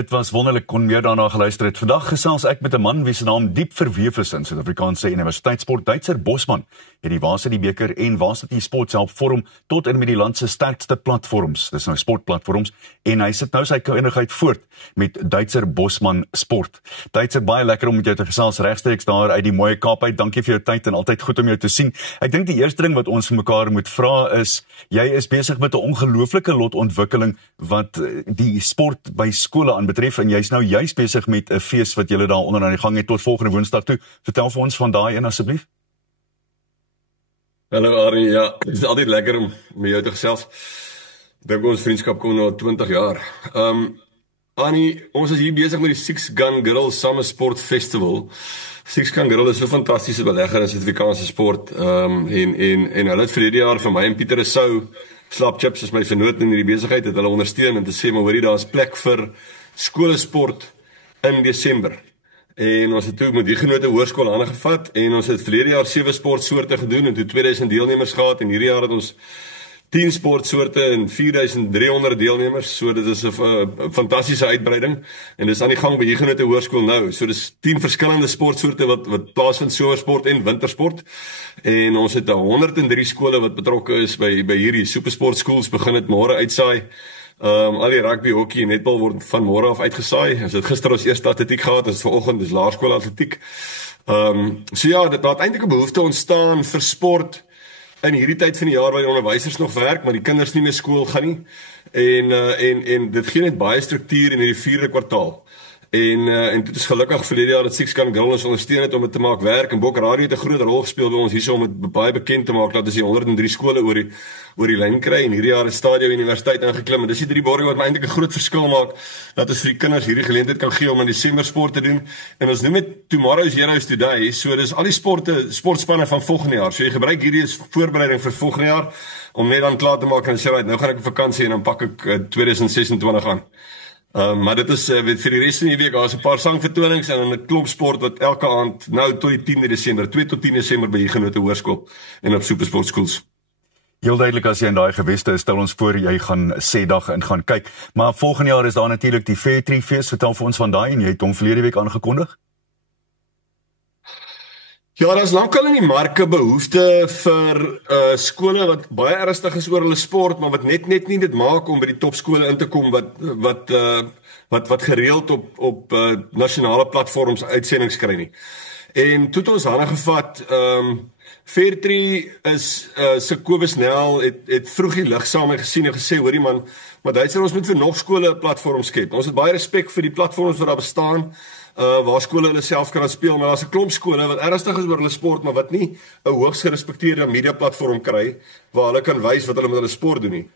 Dit was wonderlik, kon meer daarna geluister het. Vandag gesels ek met 'n man wie se naam diep verweef is in Suid-Afrikaanse universiteitssport. Duitser Bosman het die Varsity beker en Varsity Sport help vorm tot in met die land se sterkste platforms. Dis nou sportplatforms en hy sit nou sy kundigheid voort met Duitser Bosman Sport. Duitser, baie lekker om met jou te gesels regstreeks daar uit die mooie Kaap uit. Dankie vir jou tyd en altyd goed om jou te sien. Ek dink die eerste ding wat ons vir mekaar moet vra is, jy is besig met 'n ongelooflike lotontwikkeling wat die sport by skole aanbetref en jy's nou juist besig met 'n fees wat julle daar onder aan die gang het tot volgende Woensdag toe. Vertel vir ons van daai een asseblief. Hallo Arie, ja, het is altyd lekker om met jou te gesels. Dink ons vriendskap kom nou 20 jaar. Annie, ons is hier besig met die Six Gun Girls Summer Sport Festival. Six Gun Girls is so 'n fantastiese belegger in Suid-Afrikaanse sport. En hulle het verlede jaar vir my en Pieter Rousseau, Slapchips is my vernoot in hierdie besigheid, het hulle ondersteun en te sê, maar hoorie, daar is plek vir skolesport in Desember. En ons het toe met die genote hoërskool hande gevat en ons het verlede jaar 7 sportsoorte gedoen en toe 2000 deelnemers gehad en hierdie jaar het ons 10 sportsoorte en 4300 deelnemers, so dit is 'n fantastiese uitbreiding en dit is aan die gang by die genote hoërskool nou. So dis 10 verskillende sportsoorte wat plaasvind, somersport en wintersport. En ons het 103 skole wat betrokke is by hierdie supersport schools, begin het môre uitsaai. Al die rugby, hockey en netbal word van môre af uitgesaai. Ons het gister ons eerste atletiek gehad, ons vanoggend dis laerskool atletiek. So ja, dit het eintlik 'n behoefte ontstaan vir sport in hierdie tyd van die jaar waar die onderwysers nog werk, maar die kinders nie meer skool gaan nie. En dit gee net baie struktuur in hierdie 4de kwartaal. En dit is gelukkig verlede jaar dat Six Gun Girls ondersteun het om dit te maak werk en Bok Radio het 'n groot rol gespeel by ons hierso om dit baie bekend te maak dat ons die 103 skole oor die lyn kry en hierdie jaar is Stadio Universiteit ingeklim en dis die 3 borge wat eintlik 'n groot verskil maak dat ons vir die kinders hierdie geleentheid kan gee om in Desember sport te doen en ons noem dit Tomorrow's Heroes Today, so dis al die sportspanne van volgende jaar, so jy gebruik hierdie as voorbereiding vir volgende jaar om net dan klaar te maak en sê right, nou gaan ek op vakansie en dan pak ek 2026 aan. Maar dit is vir die res van die week, daar is 'n paar sangvertonings en 'n klomp sport wat elke aand nou tot die 10de Desember, 2 tot 10 Desember by die genote hoërskool en op supersport schools. Heel duidelik as jy in daai geweste is, stel ons voor jy gaan sê dag in gaan kyk. Maar volgende jaar is daar natuurlik die Fair Tree Fees, vertel vir ons van daai en jy het hom verlede week aangekondig. Ja, daar is lankal in die marke behoefte vir skole wat baie ernstig is oor hulle sport, maar wat net nie dit maak om by die topskole in te kom wat gereeld op nasionale platforms uitsendings kry nie. En toe het ons hande gevat, Fairtree is se Kobus Nel het vroeg die lig saam gesien en gesê, hoorie man, maar Duitser, ons moet vir nog skole 'n platform skep. Ons het baie respek vir die platforms wat daar bestaan, waar skole hulle self kan speel, maar daar's 'n klomp skole wat ernstig is oor hulle sport, maar wat nie 'n hoogs gerespekteerde media platform kry waar hulle kan wys wat hulle met hulle sport doen nie.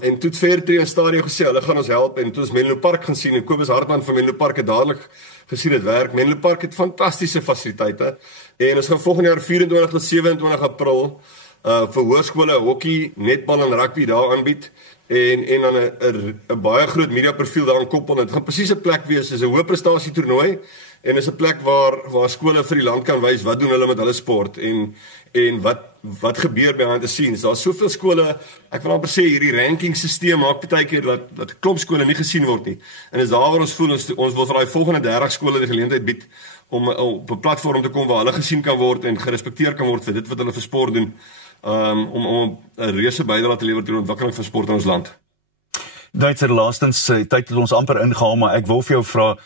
En toe het Fairtree en Stadio gesê hulle gaan ons help en toe ons Menlo Park gaan sien en Kobus Hartman van Menlo Park het dadelik gesien dit werk. Menlo Park het fantastiese fasiliteite en ons gaan volgende jaar 24 tot 27 April vir hoërskole hockey, netbal en rugby daar aanbied. En dan 'n baie groot media profiel daaraan koppel. Dit gaan presies 'n plek wees, is 'n hoë prestasie toernooi en is 'n plek waar skole vir die land kan wys wat doen hulle met hulle sport en wat gebeur behind the scenes. Daar's soveel skole, ek wil amper sê hierdie ranking stelsel maak baie keer dat klomp skole nie gesien word nie. En dis daar waar ons voel ons wil vir daai volgende 30 skole die geleentheid bied om op 'n platform te kom waar hulle gesien kan word en gerespekteer kan word vir dit wat hulle vir sport doen. Om 'n reuse bydrae te lewer tot die ontwikkeling van sport in ons land. Duitser, laastens tyd het ons amper ingehaal, maar ek wil vir jou vra,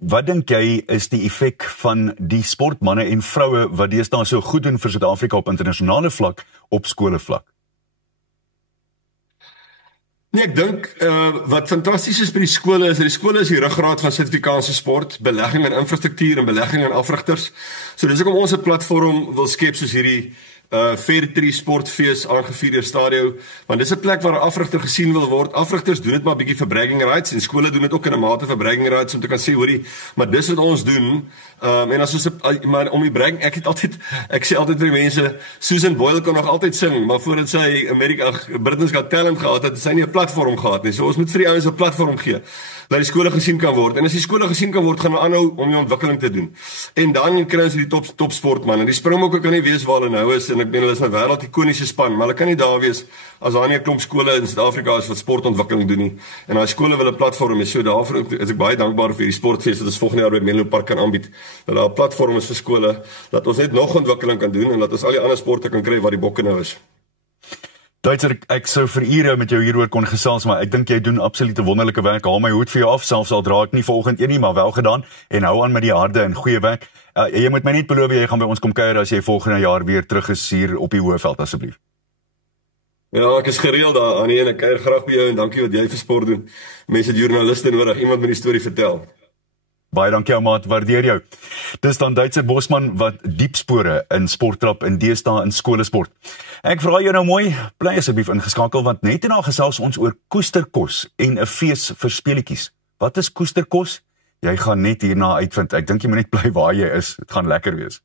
wat dink jy is die effek van die sportmanne en vroue wat deesdae so goed doen vir Suid-Afrika op internasionale vlak, op skolevlak? Nee, ek dink wat fantasties is by die skole is die ruggraat van Suid-Afrikaanse sport, belegging in infrastruktuur en belegging in afrigters. So dis hoekom ons 'n platform wil skep soos hierdie Fairtree Sportfees aangevier deur Stadio, want dis 'n plek waar 'n afrigter gesien wil word. Afrigters doen dit maar bietjie vir bragging rights en skole doen dit ook in 'n mate vir bragging rights om te kan sê, hoorie, maar dis wat ons doen. En as ons maar om die bragging, ek sê altyd vir die mense, Susan Boyle kan nog altyd sing, maar voordat sy Britain's Got Talent gehad het sy nie 'n platform gehad nie. So ons moet vir die ouens 'n platform gee dat die skole gesien kan word. En as die skole gesien kan word, gaan hulle aanhou om die ontwikkeling te doen. En dan kry ons die top sportman en die Springbokke kan nie wees waar hulle nou is en ek meen hulle is 'n wêreldikoniese span, maar hulle kan nie daar wees as daar nie 'n klomp skole in Suid-Afrika is wat sportontwikkeling doen nie. En daai skole wil 'n platform hê. So daarvoor is ek baie dankbaar vir die sportfees wat ons volgende jaar by Menlo Park kan aanbied. Dat daar 'n platform is vir skole dat ons net nog ontwikkeling kan doen en dat ons al die ander sporte kan kry wat die bokke nou is. Duitser, ek sou vir ure met jou hieroor kon gesels, maar ek dink jy doen absolute wonderlike werk. Haal my hoed vir jou af, selfs al dra ek nie vanoggend een nie, maar wel gedaan en hou aan met die harde en goeie werk. Jy moet my net beloof jy gaan by ons kom kuier as jy volgende jaar weer terug is hier op die Hoëveld asseblief. Ja, ek is gereeld daar, Annie, en ek kuier graag by jou en dankie wat jy vir sport doen. Mense het joernaliste nodig, iemand moet die storie vertel. Baie dankie ou maat, waardeer jou. Dis dan Duitser Bosman wat diep spore in sporttrap en deesdae in skolesport. Ek vra jou nou mooi, bly asseblief ingeskakel want net en na gesels ons oor koesterkos en 'n fees vir speletjies. Wat is koesterkos? Jy gaan net hierna uitvind. Ek dink jy moet net bly waar jy is. Dit gaan lekker wees.